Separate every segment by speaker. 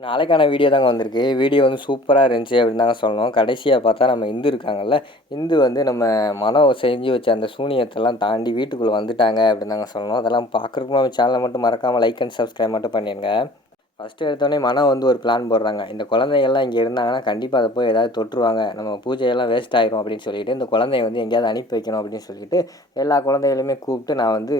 Speaker 1: நாளைக்கான வீடியோ தாங்க வந்திருக்கு. வீடியோ வந்து சூப்பராக இருந்துச்சு அப்படின்னு தாங்க சொல்லணும். கடைசியாக பார்த்தா நம்ம இந்து இருக்காங்கல்ல இந்து வந்து நம்ம மனம் செஞ்சு வச்ச அந்த சூனியத்தெல்லாம் தாண்டி வீட்டுக்குள்ளே வந்துட்டாங்க அப்படின்னு தாங்க சொல்லணும். அதெல்லாம் பார்க்குறதுக்கு நம்ம சேனலை மட்டும் மறக்காமல் லைக் அண்ட் சப்ஸ்கிரைப் மட்டும் பண்ணிடுங்க ஃபஸ்ட்டு எடுத்தோடனே மனம் வந்து ஒரு பிளான் போடுறாங்க. இந்த குழந்தைகள்லாம் இங்கே இருந்தாங்கன்னா கண்டிப்பாக அதை போய் ஏதாவது தொற்றுவாங்க நம்ம பூஜையெல்லாம் வேஸ்ட் ஆயிரும் அப்படின்னு சொல்லிட்டு இந்த குழந்தைய வந்து எங்கேயாவது அனுப்பி வைக்கணும் அப்படின்னு சொல்லிட்டு எல்லா குழந்தைகளுமே கூப்பிட்டு நான் வந்து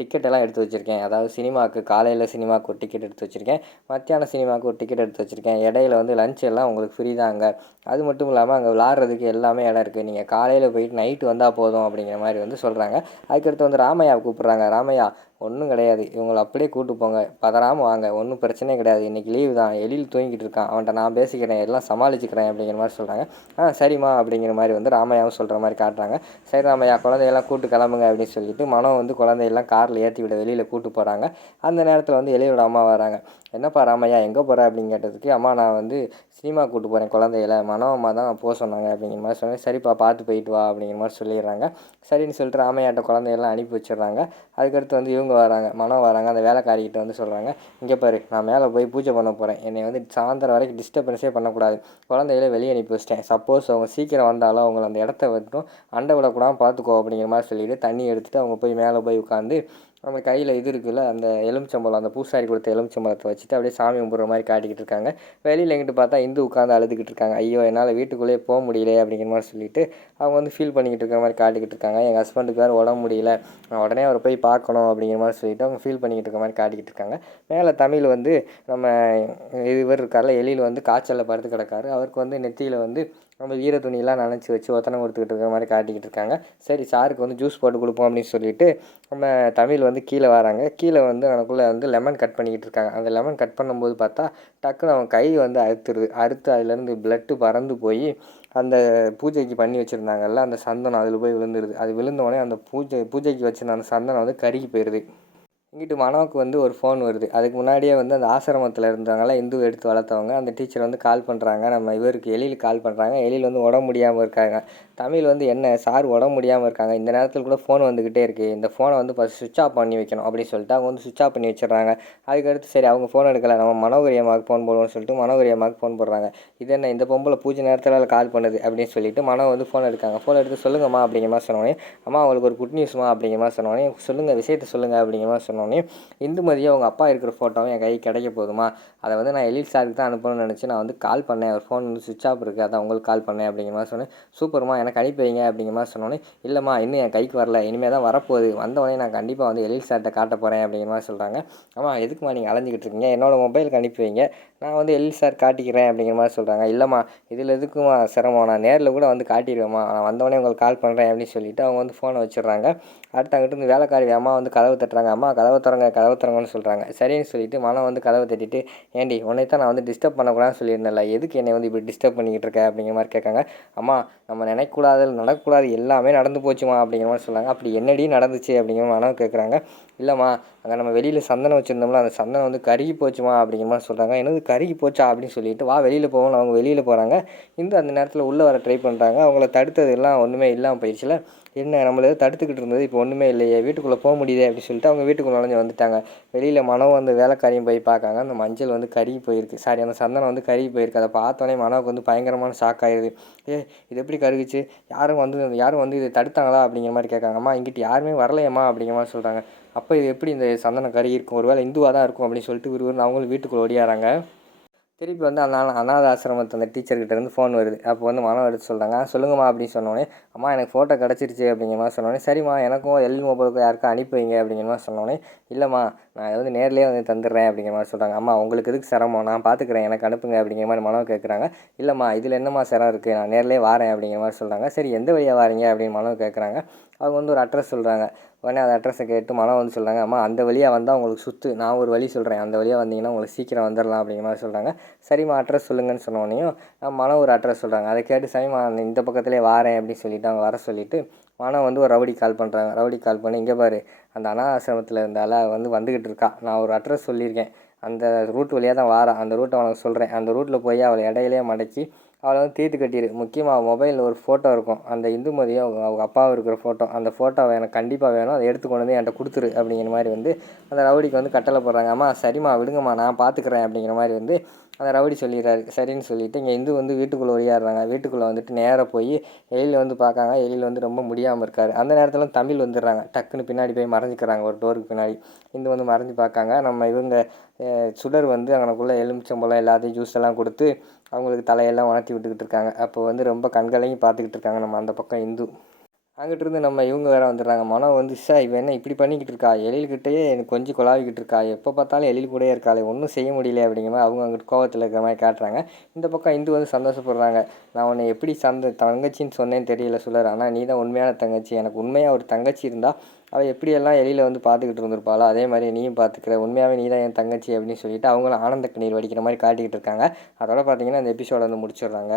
Speaker 1: டிக்கெட் எல்லாம் எடுத்து வச்சுருக்கேன். அதாவது சினிமாவுக்கு காலையில் சினிமாவுக்கு ஒரு டிக்கெட் எடுத்து வச்சுருக்கேன். மத்தியானம் சினிமாவுக்கு ஒரு டிக்கெட் எடுத்து வச்சுருக்கேன். இடையில வந்து லஞ்ச் எல்லாம் உங்களுக்கு ஃப்ரீ தான் அங்கே. அது மட்டும் இல்லாமல் அங்கே விளாட்றதுக்கு எல்லாமே இடம் இருக்குது நீங்கள் காலையில் போயிட்டு நைட்டு வந்தால் போதும் அப்படிங்கிற மாதிரி வந்து சொல்கிறாங்க அதுக்கடுத்து வந்து ராமையா கூப்பிட்றாங்க. ராமையா ஒன்றும் கிடையாது. இவங்களை அப்படியே கூட்டு போங்க. பதறாமல் வாங்க. ஒன்றும் பிரச்சனையே கிடையாது. இன்றைக்கி லீவு தான். எழில் தூங்கிட்டு இருக்கான். அவன்கிட்ட நான் பேசிக்கிறேன். எல்லாம் சமாளிச்சுக்கிறேன் அப்படிங்கிற மாதிரி சொல்கிறாங்க ஆ சரிம்மா அப்படிங்கிற மாதிரி வந்து ராமையாவும் சொல்கிற மாதிரி காட்டுறாங்க. சரி ராமையா குழந்தையெல்லாம் கூட்டு கிளம்புங்க அப்படின்னு சொல்லிட்டு மனம் வந்து குழந்தையெல்லாம் காரில் ஏற்றி விட வெளியில் கூட்டு போகிறாங்க அந்த நேரத்தில் வந்து எழிலோட அம்மா வராங்க. என்னப்பா ராமையா எங்கே போகிற அப்படின்னு கேட்டதுக்கு அம்மா நான் வந்து சினிமா கூட்டு போகிறேன் குழந்தையில. மனம் அம்மா தான் போக சொன்னாங்க. அப்படிங்கிற மாதிரி சொன்னேன். சரிப்பா பார்த்து போயிட்டு வா. அப்படிங்கிற மாதிரி சொல்லிடுறாங்க. சரின்னு சொல்லிட்டு ராமையாட்ட குழந்தையெல்லாம் அனுப்பி வச்சிடுறாங்க. அதுக்கடுத்து வந்து இவங்க வராங்க மனம் வராங்க அந்த வேலைக்காரிக்கிட்ட வந்து சொல்கிறாங்க இங்கே பாரு நான் மேலே போய் பூஜை பண்ண போகிறேன் என்னை வந்து சாயந்தரம் வரைக்கும் டிஸ்டர்பன்ஸே பண்ணக்கூடாது. குழந்தையில வெளியே அனுப்பி வச்சிட்டேன். சப்போஸ் அவங்க சீக்கிரம் வந்தாலும் அவங்கள அந்த இடத்த மட்டும் அண்டை விடக்கூடாமல் பார்த்துக்கோ அப்படிங்கிற மாதிரி சொல்லிட்டு தண்ணி எடுத்துகிட்டு அவங்க போய் மேலே போய் உட்காந்து நம்ம கையில் இது இருக்குல்ல அந்த எலுமிச்சம்பழம் அந்த பூசாரி கொடுத்த எலுமிச்சம்பழத்தை வச்சுட்டு அப்படியே சாமி கும்பிட்ற மாதிரி காட்டிக்கிட்டு இருக்காங்க. வெளியில் எங்கிட்டு பார்த்தா இந்து உட்காந்து அழுதுகிட்டு இருக்காங்க. ஐயோ என்னால் வீட்டுக்குள்ளேயே போக முடியல அப்படிங்கிற மாதிரி சொல்லிட்டு அவங்க வந்து ஃபீல் பண்ணிக்கிட்டு இருக்கிற மாதிரி காட்டிக்கிட்டு இருக்காங்க. எங்கள் ஹஸ்பண்டுக்கு வேறு உடம்பு முடியல. நான் உடனே அவரை போய் பார்க்கணும் அப்படிங்கிற மாதிரி சொல்லிட்டு அவங்க ஃபீல் பண்ணிக்கிட்டு இருக்க மாதிரி காட்டிக்கிட்டு இருக்காங்க. மேலே தமிழ் வந்து நம்ம இவர் இருக்கார்ல எலியில் வந்து காய்ச்சலில் படுத்து கிடக்காரு. அவருக்கு வந்து நெத்தியில் வந்து நம்ம வீர துணியெல்லாம் நனைச்சி வச்சு ஒத்தனை கொடுத்துக்கிட்டு இருக்கிற மாதிரி காட்டிக்கிட்டு இருக்காங்க. சரி சாருக்கு வந்து ஜூஸ் போட்டு கொடுப்போம் அப்படின்னு சொல்லிட்டு நம்ம தமிழ் வந்து கீழே வராங்க. கீழே வந்து எனக்குள்ளே வந்து லெமன் கட் பண்ணிக்கிட்டு இருக்காங்க. அந்த லெமன் கட் பண்ணும்போது பார்த்தா டக்குன்னு அவன் கை வந்து அறுத்துருது. அறுத்து அதுலேருந்து பிளட்டு பறந்து போய் அந்த பூஜைக்கு பண்ணி வச்சுருந்தாங்கல்ல அந்த சந்தனம் அதில் போய் விழுந்துருது. அது விழுந்தோடனே அந்த பூஜை பூஜைக்கு வச்சுருந்த அந்த சந்தனம் வந்து கருகி போயிடுது இங்கிட்டு மனோவுக்கு வந்து ஒரு ஃபோன் வருது. அதுக்கு முன்னாடியே வந்து அந்த ஆசிரமத்தில் இருந்தவங்களாம் இந்து எடுத்து வளர்த்தவங்க அந்த டீச்சர் வந்து கால் பண்ணுறாங்க நம்ம இவருக்கு எழில் கால் பண்ணுறாங்க எழில் வந்து உடம்பு முடியாமல் இருக்காங்க. தமிழ் வந்து என்ன சார் உடம்பு முடியாமல் இருக்காங்க. இந்த நேரத்தில் கூட ஃபோன் வந்துக்கிட்டே இருக்குது இந்த ஃபோனை வந்து ஃபஸ்ட் சுவிட்ச் ஆஃப் பண்ணி வைக்கணும் அப்படின்னு சொல்லிட்டு அவங்க வந்து சுவிட்ச் ஆஃப் பண்ணி வச்சிடுறாங்க. அதுக்கடுத்து சரி அவங்க ஃபோன் எடுக்கலை. நம்ம மனோகரியமாக ஃபோன் போடுவோம்னு சொல்லிட்டு மனோகரியமாக ஃபோன் போடுறாங்க. இது என்ன இந்த பொம்பளை பூஜை நேரத்தில் கால் பண்ணுது அப்படின்னு சொல்லிட்டு மனோ வந்து ஃபோன் எடுக்காங்க. ஃபோன் எடுத்து சொல்லுங்கம்மா அப்படிங்கிற மாதிரி சொன்னோடனே அம்மா அவங்களுக்கு ஒரு குட் நியூஸ்மா அப்படிங்கிற மாதிரி சொன்னோடனே சொல்லுங்கள் விஷயத்த சொல்லுங்கள் அப்படிங்கிற மாதிரி சொன்னோடனே இந்துமதியும் அவங்க அப்பா இருக்கிற ஃபோட்டோவும் என் கைக்கு கிடைக்க போதுமா அதை வந்து நான் எலிட் சாருக்கு தான் அனுப்பணும்னு நினச்சி நான் வந்து கால் பண்ணேன். அவர் ஃபோன் வந்து சுவிச் ஆஃப் இருக்குது அதான் உங்களுக்கு கால் பண்ணேன் அப்படிங்கிற மாதிரி சொன்னேன். சூப்பர்மா எனக்கு அனுப்பி வைங்க அப்படிங்கிற மாதிரி சொன்னோன்னே இல்லைம்மா இன்னும் என் கைக்கு வரல. இனிமேல் தான் வரப்போகுது. வந்தவொடனே நான் கண்டிப்பாக வந்து எழில் சார்கிட்ட காட்ட போகிறேன் அப்படிங்கிற மாதிரி சொல்கிறாங்க ஆமாம் எதுக்குமா நீங்கள் அலைஞ்சிக்கிட்டு இருக்கீங்க? என்னோடய மொபைலுக்கு அனுப்பி வைங்க. நான் வந்து எழில் சார் காட்டிக்கிறேன் அப்படிங்கிற மாதிரி சொல்கிறாங்க இல்லைம்மா இதில் எதுக்குமா சிரமம்? நான் நேரில் கூட வந்து காட்டிடுவேம்மா. நான் வந்தவொடனே உங்களுக்கு கால் பண்ணுறேன் அப்படின்னு சொல்லிவிட்டு அவங்க வந்து ஃபோனை வச்சிடுறாங்க. அடுத்து அங்கிட்டு இருந்து வேலைக்காரி அம்மா வந்து கதவு தட்டுறாங்க. அம்மா கதவை திறங்க கதவை திறங்கன்னு சொல்கிறாங்க சரின்னு சொல்லிட்டு மனம் வந்து கதவை தட்டிட்டு ஏண்டி உன்னை தான் நான் வந்து டிஸ்டர்ப் பண்ணக்கூடாதுன்னு சொல்லியிருந்தேன்ல. எதுக்கு என்னை வந்து இப்படி டிஸ்டர்ப் பண்ணிக்கிட்டு இருக்க? அப்படிங்கிற மாதிரி கேட்காங்க. அம்மா நம்ம நினைக்க நடக்கக்கூடாது எல்லாமே நடந்து போச்சுமா அப்படிங்கிற மாதிரி சொல்கிறாங்க அப்படி என்னடி நடந்துச்சு அப்படிங்கிற மனம் கேட்குறாங்க இல்லைம்மா அங்கே நம்ம வெளியில் சந்தனம் வச்சுருந்தோம்ல அந்த சந்தனம் வந்து கருகி போச்சுமா அப்படிங்கிற மாதிரி சொல்கிறாங்க என்னது கருகி போச்சா அப்படின்னு சொல்லிட்டு வா வெளியில் போவோம்னு அவங்க வெளியில் போகிறாங்க இந்த அந்த நேரத்தில் உள்ளே வர ட்ரை பண்ணுறாங்க அவங்கள தடுத்தது எல்லாம் ஒன்றுமே இல்லாமல் போயிடுச்சுல என்ன நம்மள தடுத்துக்கிட்டு இருந்தது இப்போ ஒன்றுமே இல்லையே வீட்டுக்குள்ளே போக முடியுது அப்படின்னு சொல்லிட்டு அவங்க வீட்டுக்குள்ளே நுழைஞ்சு வந்துட்டாங்க. வெளியில் மனம் வந்து வேலைக்காரியும் போய் பார்க்காங்க. அந்த மஞ்சள் வந்து கருகி போயிருக்கு. சாரி அந்த சந்தனம் வந்து கருகி போயிருக்கு. அதை பார்த்தோன்னே மனோவுக்கு வந்து பயங்கரமான ஷாக் ஆயிடுது ஏ இது எப்படி கருகுச்சு? யாரும் வந்து யாரும் வந்து இதை தடுத்தாங்களா அப்படிங்கிற மாதிரி கேட்காங்கம்மா இங்கிட்டு யாருமே வரலையம்மா அப்படிங்கிற மாதிரி சொல்கிறாங்க அப்போ இது எப்படி இந்த சந்தனம் கருகி இருக்கும்? ஒரு வேளை இந்துவாக தான் இருக்கும் அப்படின்னு சொல்லிட்டு விறுவிறுன்னு அவங்களும் வீட்டுக்குள்ளே ஓடியாராங்க திருப்பி வந்து அந்த அநாத ஆசிரமத்து அந்த டீச்சர்கிட்ட இருந்து ஃபோன் வருது. அப்போ வந்து மனம் எடுத்து சொல்கிறாங்க சொல்லுங்கம்மா அப்படின்னு சொன்னோடனே அம்மா எனக்கு ஃபோட்டோ கிடச்சிருச்சு அப்படிங்கிற மாதிரி சொன்னோடனே சரிம்மா எனக்கும் எல் மொபைலுக்கும் யாருக்கும் அனுப்பி வைங்க அப்படிங்கிற மாதிரி சொன்னோடனே இல்லைம்மா நான் வந்து நேர்லேயே வந்து தந்துடுறேன் அப்படிங்கிற மாதிரி சொல்கிறாங்க அம்மா உங்களுக்கு எதுக்கு சிரமம்? நான் பார்த்துக்கிறேன் எனக்கு அனுப்புங்க அப்படிங்கிற மாதிரி மனம் கேட்குறாங்க இல்லைம்மா இதில் என்னம்மா சிரம் இருக்குது நான் நேர்லேயே வரேன் அப்படிங்கிற மாதிரி சொல்கிறாங்க சரி எந்த வழியாக வாரீங்க? அப்படின்னு மனம் கேட்குறாங்க அவங்க வந்து ஒரு அட்ரஸ் சொல்கிறாங்க உடனே அந்த அட்ரஸை கேட்டு மனம் வந்து சொல்கிறாங்க அம்மா அந்த வழியாக வந்தால் உங்களுக்கு சுற்று நான் ஒரு வழி சொல்கிறேன் அந்த வழியாக வந்தீங்கன்னா உங்களுக்கு சீக்கிரம் வந்துடலாம் அப்படிங்கிற மாதிரி சொல்கிறாங்க சரிம்மா அட்ரஸ் சொல்லுங்கன்னு சொன்னோடனையும் மனம் ஒரு அட்ரஸ் சொல்கிறாங்க அதை கேட்டு சரிம்மா அந்த இந்த பக்கத்துலேயே வாரேன் அப்படின்னு சொல்லிட்டு அவங்க வர சொல்லிவிட்டு மனம் வந்து ஒரு ரவுடி கால் பண்ணுறாங்க ரவுடி கால் பண்ணி இங்கே பாரு அந்த அனாசிரமத்தில் இருந்தால வந்து வந்துக்கிட்டு இருக்கா. நான் ஒரு அட்ரஸ் சொல்லியிருக்கேன். அந்த ரூட் வழியாக தான் வாரா. அந்த ரூட்டை அவனுக்கு சொல்கிறேன் அந்த ரூட்டில் போய் அவளை இடையிலே மடக்கி அவளை வந்து தீர்த்து கட்டிடு முக்கியமாக மொபைலில் ஒரு ஃபோட்டோ இருக்கும். அந்த இந்துமதியும் அவங்க அவங்க அப்பாவும் இருக்கிற ஃபோட்டோ அந்த ஃபோட்டோவை எனக்கு கண்டிப்பாக வேணும். அதை எடுத்து கொண்டு வந்து என்கிட்ட கொடுத்துரு அப்படிங்கிற மாதிரி வந்து அந்த ரவுடிக்கு வந்து கட்டளை போடுறாங்க. அம்மா சரிம்மா விடுங்கம்மா நான் பார்த்துக்குறேன் அப்படிங்கிற மாதிரி வந்து அந்த ரவுடி சொல்லிடுறாரு. சரின்னு சொல்லிவிட்டு இங்கே இந்து வந்து வீட்டுக்குள்ளே ஒளியாடுறாங்க. வீட்டுக்குள்ளே வந்துட்டு நேராக போய் எழில் வந்து பார்க்காங்க. எழில் வந்து ரொம்ப முடியாமல் இருக்கார். அந்த நேரத்தில் தமிழ் வந்துடுறாங்க. டக்குன்னு பின்னாடி போய் மறைஞ்சிக்கிறாங்க. ஒரு டோருக்கு பின்னாடி. இந்து வந்து மறைஞ்சு பார்க்காங்க. நம்ம இவங்க சுடர் வந்து அங்கனக்குள்ளே எலுமிச்சம்பழம் எல்லாத்தையும் ஜூஸ் எல்லாம் கொடுத்து அவங்களுக்கு தலையெல்லாம் உணர்த்தி விட்டுக்கிட்டு இருக்காங்க. அப்போ வந்து ரொம்ப கண்களையும் பார்த்துக்கிட்டு இருக்காங்க நம்ம அந்த பக்கம் இந்து. அங்கிட்டிருந்து நம்ம இவங்க வேற வந்துடுறாங்க. மனம் வந்து சார் இவன் என்ன இப்படி பண்ணிக்கிட்டு இருக்கா? எழில்கிட்டயே எனக்கு கொஞ்சம் குழாவிக்கிட்டு இருக்கா? எப்போ பார்த்தாலும் எழில் கூடயே இருக்காளே ஒன்றும் செய்ய முடியல அப்படிங்கிற மாதிரி அவங்க அங்கிட்டு கோவத்தில் இருக்கிற மாதிரி காட்டுறாங்க. இந்த பக்கம் இந்து வந்து சந்தோஷப்படுறாங்க. நான் உன்னை எப்படி சந்த தங்கச்சின்னு சொன்னேன்னு தெரியல சுலர். ஆனால் நீ தான் உண்மையான தங்கச்சி. எனக்கு உண்மையாக ஒரு தங்கச்சி இருந்தால் அவள் எப்படியெல்லாம் எலியில் வந்து பார்த்துக்கிட்டு இருந்திருப்பாளோ அதே மாதிரி நீயும் பார்த்துக்கிற. உண்மையாகவே நீ தான் என் தங்கச்சி அப்படின்னு சொல்லிட்டு அவங்களும் ஆனந்த கண்ணீர் வடிக்கிற மாதிரி காட்டிக்கிட்டு இருக்காங்க. அதோட பார்த்தீங்கன்னா அந்த எபிசோட வந்து முடிச்சிடுறாங்க.